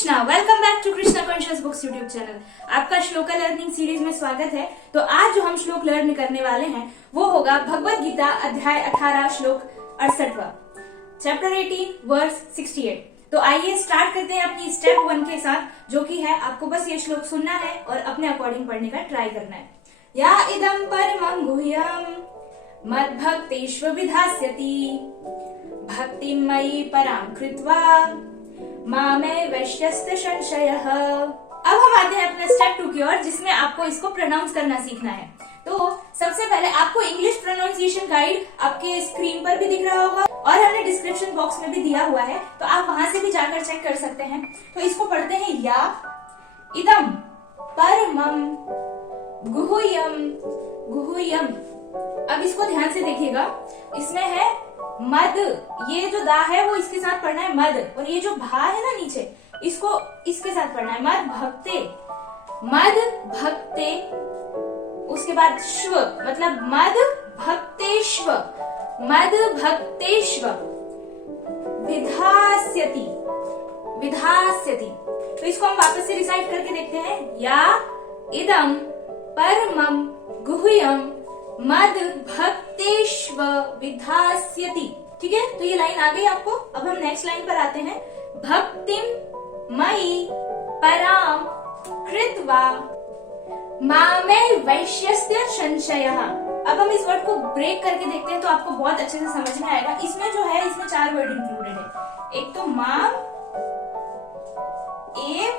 Krishna, welcome back to Krishna conscious books YouTube channel. आपका श्लोका learning series में स्वागत है। तो आज जो हम श्लोक लर्न करने वाले हैं वो होगा भगवत गीता अध्याय 18 श्लोक 68 चैप्टर 18 वर्स 68। तो आइए स्टार्ट करते हैं अपनी स्टेप 1 के साथ, जो कि है आपको बस ये श्लोक सुनना है और अपने अकॉर्डिंग पढ़ने का ट्राई करना है। या इदं परमं गुह्यं मद्भक्तेष्व विधास्यति भक्तिं मयि परां कृत्वा मामे वैश्यस्य संशयः। अब हम आते हैं अपने स्टेप 2 की ओर, जिसमें आपको इसको प्रोनाउंस करना सीखना है। तो सबसे पहले आपको इंग्लिश प्रोनाउंसिएशन गाइड आपके स्क्रीन पर भी दिख रहा होगा और हमने डिस्क्रिप्शन बॉक्स में भी दिया हुआ है, तो आप वहां से भी जाकर चेक कर सकते हैं। तो इसको पढ़ते हैं या इदं परमं गुह्यं गुह्यं। अब इसको ध्यान से देखिएगा, इसमें है मद, ये जो दा है वो इसके साथ पढ़ना है मद, और ये जो भा है ना नीचे, इसको इसके साथ पढ़ना है मद भक्ते, मद भक्ते। उसके बाद श्व मतलब मद भक्तेश्व, मद भक्तेश्व विधास्यति विधास्यति। तो इसको हम वापस से रिसाइट करके देखते हैं। या इदं परमं गुह्यं मद भक्तेश्व विधास्यति। ठीक है, तो ये लाइन आ गई आपको। अब हम नेक्स्ट लाइन पर आते हैं। भक्तिं मयि परां कृत्वा मामे वैश्यस्य संशयः। अब हम इस वर्ड को ब्रेक करके देखते हैं तो आपको बहुत अच्छे से समझ में आएगा। इसमें जो है, इसमें 4 वर्ड इंक्लूडेड है। एक तो माम, एव,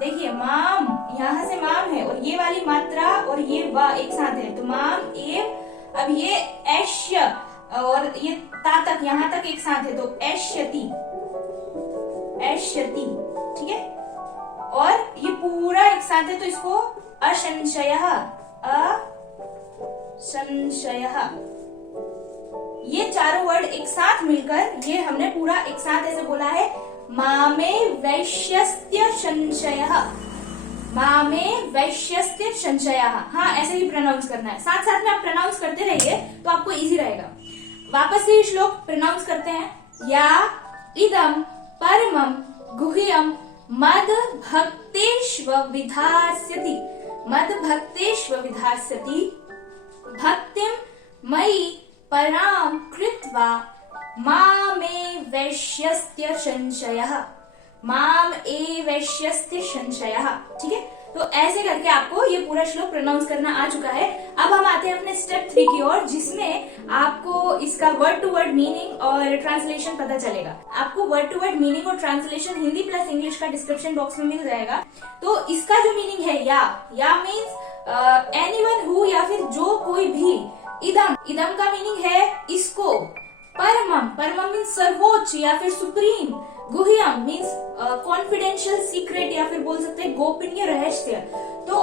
देखिए माम, यहाँ से माम है और ये वाली मात्रा और ये वा एक साथ है, तो माम एव। अब ये ऐश्य और ये ता तक, यहाँ तक एक साथ है, तो ऐश्यति ऐश्यति। ठीक है, और ये पूरा एक साथ है तो इसको असंशयः असंशयः। ये चारों वर्ड एक साथ मिलकर ये हमने पूरा एक साथ ऐसे बोला है, मामे वैश्यस्य संशयः, मामे वैश्यस्य संशयः। हाँ, ऐसे ही प्रोनाउंस करना है। साथ साथ में आप प्रोनाउंस करते रहिए तो आपको इजी रहेगा। वापस से श्लोक प्रोनाउंस करते हैं। या इदं परमं गुह्यं मद भक्तेष्व विधास्यति, मद भक्तेष्व विधास्यति भक्तिं मयि परां कृत्वा मामे वैश्यस्य संशयः, माम ए वैश्यस्य संशयः। ठीक है, तो ऐसे करके आपको ये पूरा श्लोक प्रोनाउंस करना आ चुका है। अब हम आते हैं अपने स्टेप 3 की ओर, जिसमें आपको इसका वर्ड टू वर्ड मीनिंग और ट्रांसलेशन पता चलेगा। आपको वर्ड टू वर्ड मीनिंग और ट्रांसलेशन हिंदी प्लस इंग्लिश का डिस्क्रिप्शन बॉक्स में मिल जाएगा। तो इसका जो मीनिंग है या मीन्स एनीवन हु, या फिर जो कोई भी। इदम, इदम का मीनिंग है इसको। परमम, परमम मीन्स सर्वोच्च या फिर सुप्रीम। गुह्यम मीन्स कॉन्फिडेंशियल सीक्रेट, या फिर बोल सकते हैं गोपनीय रहस्य। तो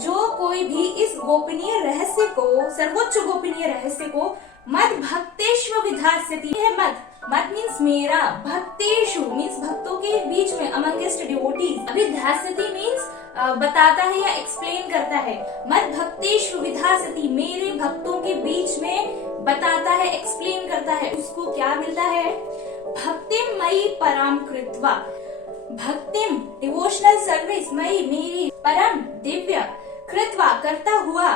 जो कोई भी इस गोपनीय रहस्य को, सर्वोच्च गोपनीय रहस्य को मद भक्तेष्व विधास्यति है। मद मीन्स मेरा, भक्तेषु मीन्स भक्तों के बीच में, अमंगेस्ट डिवोटीज। विधास्यति मीन्स बताता है या एक्सप्लेन करता है। मद भक्तेषु विधास्यति, मेरे भक्तों के बीच में बताता है, एक्सप्लेन करता है। उसको क्या मिलता है? भक्तिं मयि परां कृत्वा, भक्तिम डिवोशनल सर्विस, मयि मेरी, परम दिव्य, कृत्वा करता हुआ,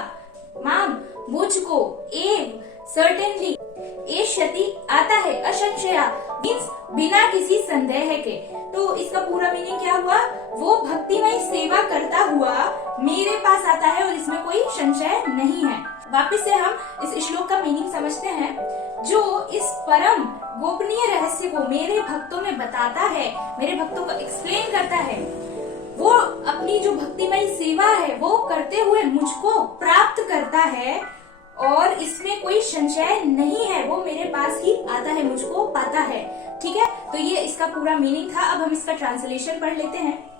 माम मुझको, एव सर्टेनली, एष्यति आता है, असंशया मीन्स बिना किसी संदेह के। तो इसका पूरा मीनिंग क्या हुआ? वो भक्तिमय सेवा करता हुआ मेरे पास आता है और इसमें कोई संशय नहीं है। वापस से हम इस श्लोक का मीनिंग समझते हैं। जो इस परम गोपनीय रहस्य को मेरे भक्तों में बताता है, मेरे भक्तों को एक्सप्लेन करता है, वो अपनी जो भक्तिमय सेवा है वो करते हुए मुझको प्राप्त करता है और इसमें कोई संशय नहीं है। वो मेरे पास ही आता है, मुझको पाता है। ठीक है, तो ये इसका पूरा मीनिंग था। अब हम इसका ट्रांसलेशन पढ़ लेते हैं।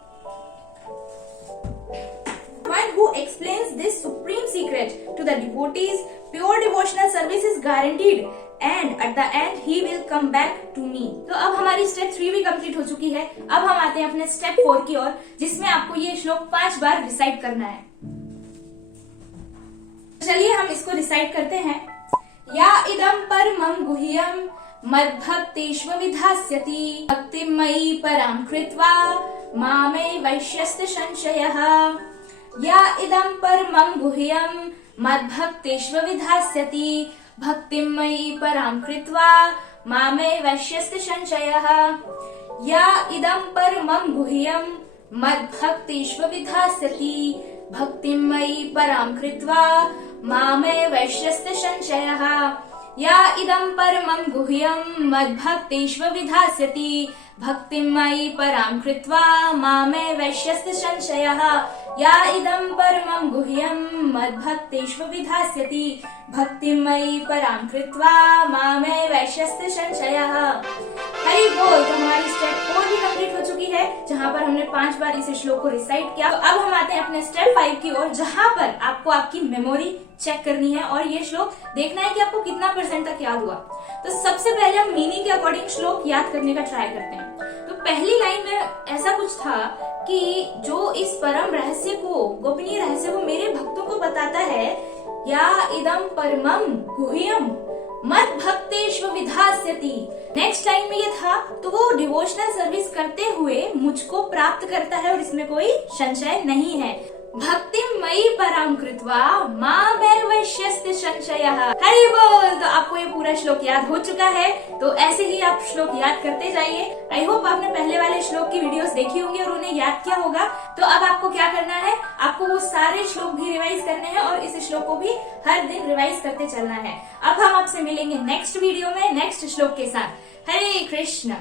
One who explains this supreme secret to the devotees, pure devotional service is guaranteed, and at the end he will come back to me. तो अब हमारी स्टेप 3 भी कंप्लीट हो चुकी है। अब हम आते हैं अपने स्टेप 4 की ओर, जिसमें आपको ये श्लोक 5 बार रिसाइट करना है। चलिए हम इसको रिसाइट करते हैं। या इदं परमं गुह्यं मद्भक्तेष्व विधास्यति भक्तिं मयि परां कृत्वा मामे वैश्यस्य संशयः या इदं परमं गुह्यं मद्भक्तेष्व विधास्यति भक्तिं मयि परां कृत्वा मामे वैश्यस्य संशयः या इदं परमं गुह्यं मद्भक्तेष्व विधास्यति भक्तिं मयि परां कृत्वा मामे वैश्यस्य संशयः या इदं परमं गुह्यं मद्भक्तेष्व विधास्यति भक्तिं मयि परां कृत्वा मामे वैश्यस्य संशयः या इदं परमं गुह्यं मद्भक्तेष्व विधास्यति भक्तिं मयि परां कृत्वा मामे वैश्यस्य संशयः। हरि बोल। तो हमारी स्टेप 4 भी कंप्लीट हो चुकी है, जहाँ पर हमने 5 बार इस श्लोक को रिसाइट किया। तो अब हम आते हैं अपने स्टेप 5 की ओर, जहाँ पर आपको आपकी मेमोरी चेक करनी है और ये श्लोक देखना है कि आपको कितना % तक याद हुआ। तो सबसे पहले हम मीनिंग के अकॉर्डिंग श्लोक याद करने का ट्राई करते हैं। तो पहली लाइन में ऐसा कुछ था कि जो इस परम रहस्य को, गोपनीय रहस्य को मेरे भक्तों को बताता है, या इदम परमम गुह्यम मद भक्तेष्व विधास्यति। नेक्स्ट लाइन में ये था, तो वो डिवोशनल सर्विस करते हुए मुझको प्राप्त करता है और इसमें कोई संशय नहीं है। भक्तिम मयि पराम कृत्वा मामे वैश्यस्य संशयः। हरि बोल। तो आपको ये पूरा श्लोक याद हो चुका है, तो ऐसे ही आप श्लोक याद करते जाइए। आई होप आपने पहले वाले श्लोक की वीडियोस देखी होंगी और उन्हें याद किया होगा। तो अब आपको क्या करना है, आपको वो सारे श्लोक भी रिवाइज करने हैं और इस श्लोक को भी हर दिन रिवाइज करते चलना है। अब हम आपसे मिलेंगे नेक्स्ट वीडियो में नेक्स्ट श्लोक के साथ। हरे कृष्ण।